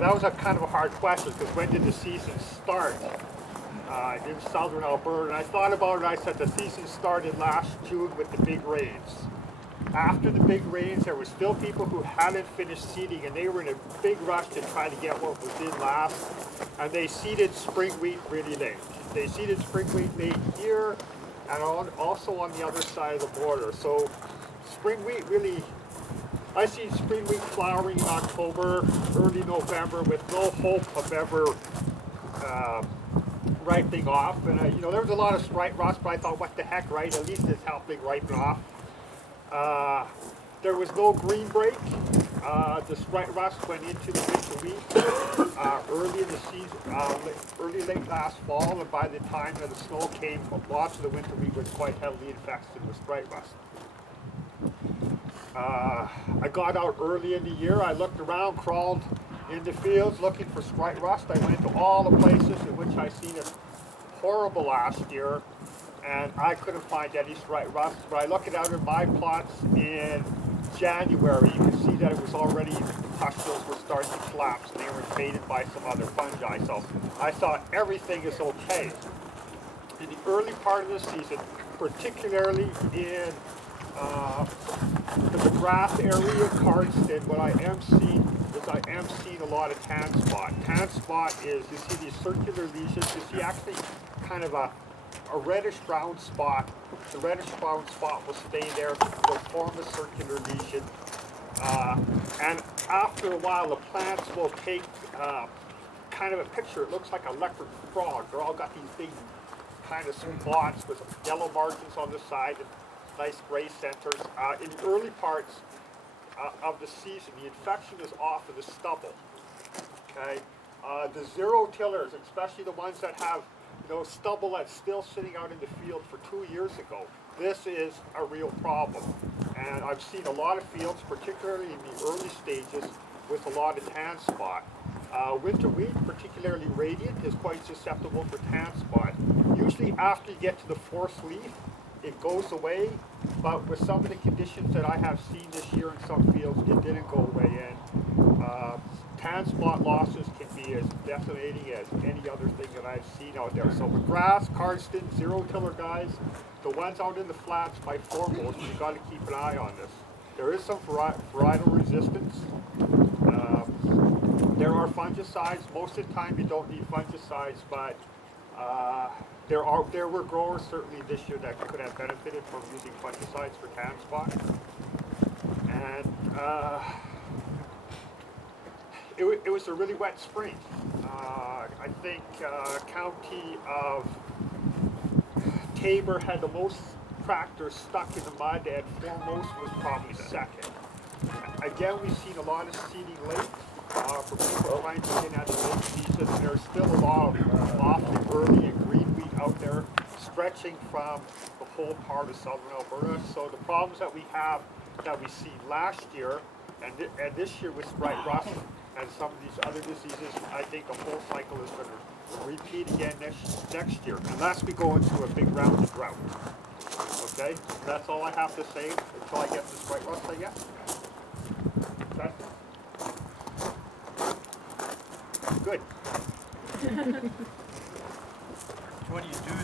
That was a kind of a hard question because when did the season start in southern Alberta? And I thought about it and I said the season started last June with the big rains. After the big rains, there were still people who hadn't finished seeding and they were in a big rush to try to get what was in last. And they seeded spring wheat really late. They seeded spring wheat late here and also on the other side of the border. So spring wheat really, I see spring wheat flowering in October, early November, with no hope of ever ripening off. And there was a lot of stripe rust, but I thought, what the heck, right? At least it's helping ripen off. There was no green break. The stripe rust went into the winter wheat early in the season, late last fall, and by the time that the snow came, lots of the winter wheat was quite heavily infested with stripe rust. I got out early in the year. I looked around, crawled in the fields looking for stripe rust. I went to all the places in which I seen it horrible last year, and I couldn't find any stripe rust. But I looked out at my plots in January. You could see that it was already, the pustules were starting to collapse and they were invaded by some other fungi. So I thought everything is okay. In the early part of the season, particularly in the grass area, Cardston, what I am seeing is I am seeing a lot of tan spot. Tan spot is, you see these circular lesions, you see actually kind of a reddish brown spot. The reddish brown spot will stay there, will form a circular lesion. And after a while, the plants will take kind of a picture. It looks like a leopard frog. They're all got these big kind of spots with yellow margins on the side and nice gray centers. In the early parts of the season, the infection is off of the stubble. Okay, the zero tillers, especially the ones that have stubble that's still sitting out in the field for 2 years ago, this is a real problem. And I've seen a lot of fields, particularly in the early stages, with a lot of tan spot. Winter wheat, particularly radiant, is quite susceptible for tan spot. Usually after you get to the fourth leaf, it goes away, but with some of the conditions that I have seen this year in some fields, it didn't go away. And tan spot losses can be as devastating as any other thing that I've seen out there. So with grass, Cardston, zero tiller guys, the ones out in the flats, by foremost, you've got to keep an eye on this. There is some varietal resistance. There are fungicides. Most of the time you don't need fungicides, but there were growers certainly this year that could have benefited from using fungicides for tan spot. And it was a really wet spring. I think county of Tabor had the most tractors stuck in the mud, and foremost was probably second. Again, we've seen a lot of seeding late for people trying to get at the late season. There's still a lot of awfully early and green wheat out there stretching from the whole part of southern Alberta. So the problems that we have, that we see last year and this year with stripe rust and some of these other diseases, I think the whole cycle is going to repeat again next year, unless we go into a big round of drought. Okay, that's all I have to say until I get this stripe rust, I guess. Okay. Good. What do you do